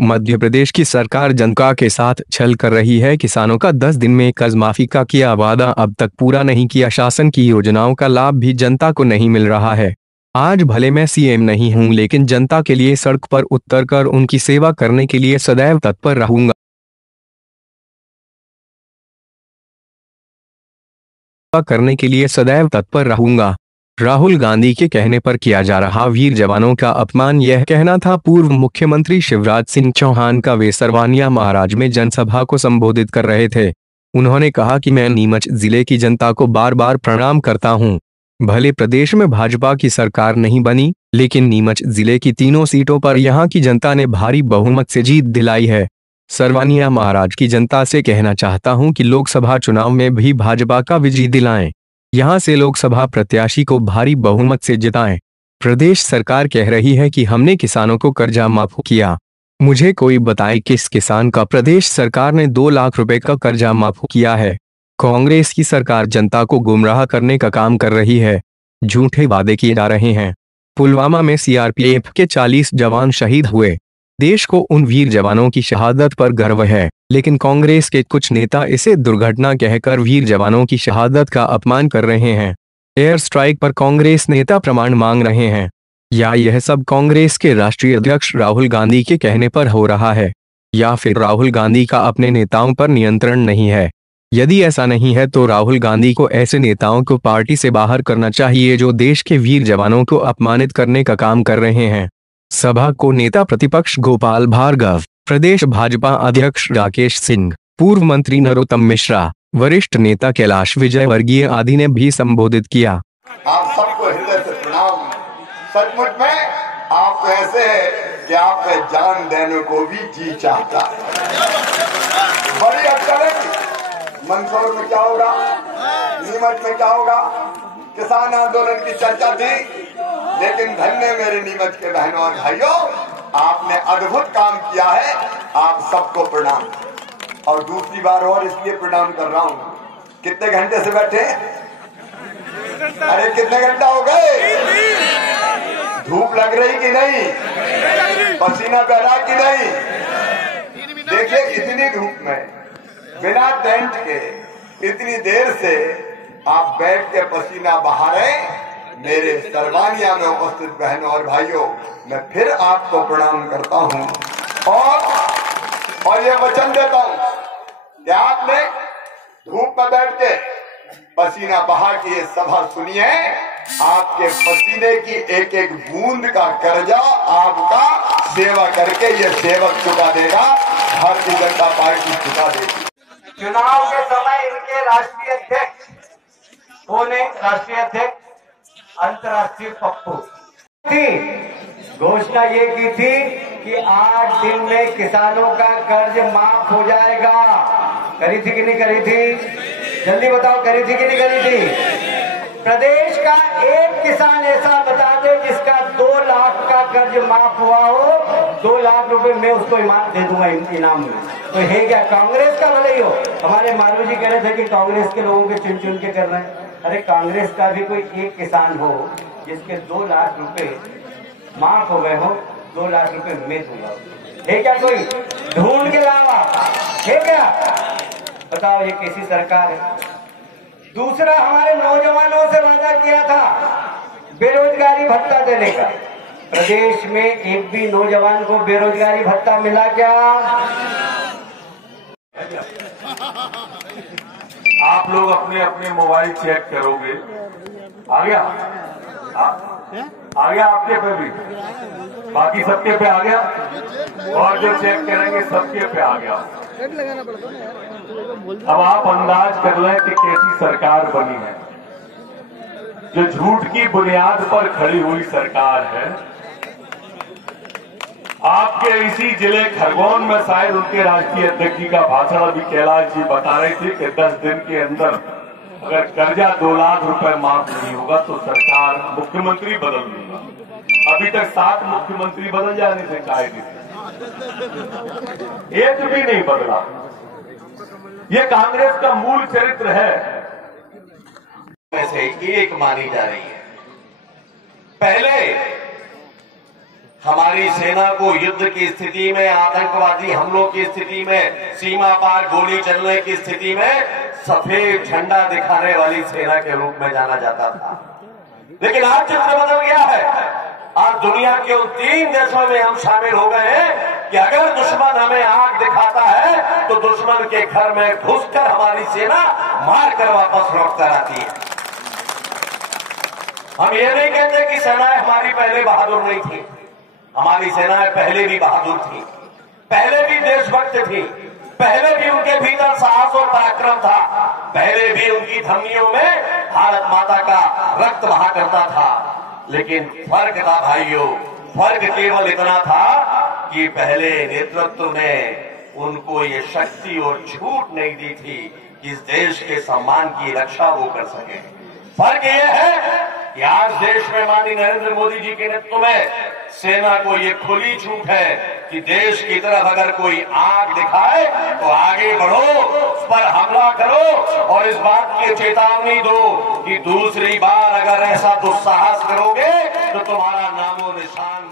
मध्य प्रदेश की सरकार जनता के साथ छल कर रही है। किसानों का 10 दिन में कर्ज माफी का किया वादा अब तक पूरा नहीं किया। शासन की योजनाओं का लाभ भी जनता को नहीं मिल रहा है। आज भले मैं सीएम नहीं हूं, लेकिन जनता के लिए सड़क पर उतरकर उनकी सेवा करने के लिए सदैव तत्पर रहूंगा राहुल गांधी के कहने पर किया जा रहा वीर जवानों का अपमान, यह कहना था पूर्व मुख्यमंत्री शिवराज सिंह चौहान का। वे सरवानिया महाराज में जनसभा को संबोधित कर रहे थे। उन्होंने कहा कि मैं नीमच जिले की जनता को बार बार प्रणाम करता हूं। भले प्रदेश में भाजपा की सरकार नहीं बनी, लेकिन नीमच जिले की तीनों सीटों पर यहां की जनता ने भारी बहुमत से जीत दिलाई है। सरवानिया महाराज की जनता से कहना चाहता हूं कि लोकसभा चुनाव में भी भाजपा का विजय दिलाएं। यहां से लोकसभा प्रत्याशी को भारी बहुमत से जिताएं। प्रदेश सरकार कह रही है कि हमने किसानों को कर्जा माफ किया। मुझे कोई बताए किस किसान का प्रदेश सरकार ने 2 लाख रुपए का कर्जा माफ किया है। कांग्रेस की सरकार जनता को गुमराह करने का काम कर रही है। झूठे वादे किए जा रहे हैं। पुलवामा में सीआरपीएफ के 40 जवान शहीद हुए। देश को उन वीर जवानों की शहादत पर गर्व है, लेकिन कांग्रेस के कुछ नेता इसे दुर्घटना कहकर वीर जवानों की शहादत का अपमान कर रहे हैं। एयर स्ट्राइक पर कांग्रेस नेता प्रमाण मांग रहे हैं। या यह सब कांग्रेस के राष्ट्रीय अध्यक्ष राहुल गांधी के कहने पर हो रहा है, या फिर राहुल गांधी का अपने नेताओं पर नियंत्रण नहीं है। यदि ऐसा नहीं है तो राहुल गांधी को ऐसे नेताओं को पार्टी से बाहर करना चाहिए जो देश के वीर जवानों को अपमानित करने का काम कर रहे हैं। सभा को नेता प्रतिपक्ष गोपाल भार्गव, प्रदेश भाजपा अध्यक्ष राकेश सिंह, पूर्व मंत्री नरोत्तम मिश्रा, वरिष्ठ नेता कैलाश विजयवर्गीय आदि ने भी संबोधित किया। आप सबको हृदय से प्रणाम। सचमुच में आप तो ऐसे हैं कि आप पे जान देने को भी जी चाहता है। बड़ी अटकल है। मंदसौर में क्या होगा, नीमच में क्या होगा, किसान आंदोलन की चर्चा थी, लेकिन धन्य मेरे नीमच के बहनों और भाइयों, आपने अद्भुत काम किया है। आप सबको प्रणाम। और दूसरी बार और इसलिए प्रणाम कर रहा हूं, कितने घंटे से बैठे? अरे कितने घंटा हो गए? धूप लग रही कि नहीं? पसीना बह रहा कि नहीं? देखिए इतनी धूप में बिना टेंट के इतनी देर से आप बैठ के पसीना बहा रहे। मेरे सरवानिया में उपस्थित बहनों और भाइयों, मैं फिर आपको प्रणाम करता हूं और ये वचन देता हूं कि आपने धूप में बैठ के पसीना बहा के ये सभा सुनिए। आपके पसीने की एक एक बूंद का कर्जा आपका सेवा करके ये सेवक चुका देगा, भारतीय जनता पार्टी चुका देगी। चुनाव के समय इनके राष्ट्रीय अध्यक्ष होने, राष्ट्रीय अध्यक्ष अंतर्राष्ट्रीय पप्पू थी, घोषणा ये की थी कि 8 दिन में किसानों का कर्ज माफ हो जाएगा। करी थी कि नहीं करी थी? जल्दी बताओ, करी थी कि नहीं करी थी? प्रदेश का एक किसान ऐसा बता दे जिसका 2 लाख का कर्ज माफ हुआ हो, 2 लाख रुपए मैं उसको दे दूंगा इनाम में। तो है क्या कांग्रेस का भले ही हो? हमारे मालू जी कह रहे थे कि कांग्रेस के लोगों के चुन चुन के कर रहे हैं। अरे कांग्रेस का भी कोई एक किसान हो जिसके 2 लाख रुपए माफ हो गए हो, 2 लाख रुपए मैं दूंगा। है क्या कोई? ढूंढ के लावा है क्या? बताओ ये कैसी सरकार है? दूसरा, हमारे नौजवानों से वादा किया था बेरोजगारी भत्ता देने का। प्रदेश में एक भी नौजवान को बेरोजगारी भत्ता मिला क्या? आप लोग अपने अपने मोबाइल चेक करोगे, आ गया? आ गया आपके पे भी, बाकी सबके पे आ गया, और जो चेक करेंगे सबके पे आ गया। अब आप अंदाज कर लें कि कैसी सरकार बनी है। जो झूठ की बुनियाद पर खड़ी हुई सरकार है। आपके इसी जिले खरगोन में शायद उनके राष्ट्रीय अध्यक्ष जी का भाषण अभी कैलाश जी बता रहे थे कि 10 दिन के अंदर अगर कर्जा 2 लाख रुपए माफ नहीं होगा तो सरकार मुख्यमंत्री बदल दूंगा। अभी तक 7 मुख्यमंत्री बदल जाने से कायदे से एक भी नहीं बदला। ये कांग्रेस का मूल चरित्र है। में से एक मानी जा रही है। पहले हमारी सेना को युद्ध की स्थिति में, आतंकवादी हमलों की स्थिति में, सीमा पार गोली चलने की स्थिति में सफेद झंडा दिखाने वाली सेना के रूप में जाना जाता था। लेकिन आज चित्र बदल गया है। आज दुनिया के उन 3 देशों में हम शामिल हो गए हैं कि अगर दुश्मन हमें आग दिखाता है तो दुश्मन के घर में घुसकर हमारी सेना मारकर वापस लौट कर आती है। हम ये नहीं कहते कि सेनाएं हमारी पहले बहादुर नहीं थी। हमारी सेनाएं पहले भी बहादुर थी, पहले भी देशभक्त थी, पहले भी उनके भीतर साहस और पराक्रम था, पहले भी उनकी धमनियों में भारत माता का रक्त बहा करता था। लेकिन फर्क था भाइयों, फर्क केवल इतना था कि पहले नेतृत्व ने उनको ये शक्ति और छूट नहीं दी थी कि इस देश के सम्मान की रक्षा वो कर सके। फर्क ये है कि आज देश में माननीय नरेंद्र मोदी जी के नेतृत्व में सेना को ये खुली छूट है कि देश की तरफ अगर कोई आग दिखाए तो आगे बढ़ो, उस पर हमला करो और इस बात की चेतावनी दो कि दूसरी बार अगर ऐसा दुस्साहस करोगे तो तुम्हारा नामो निशान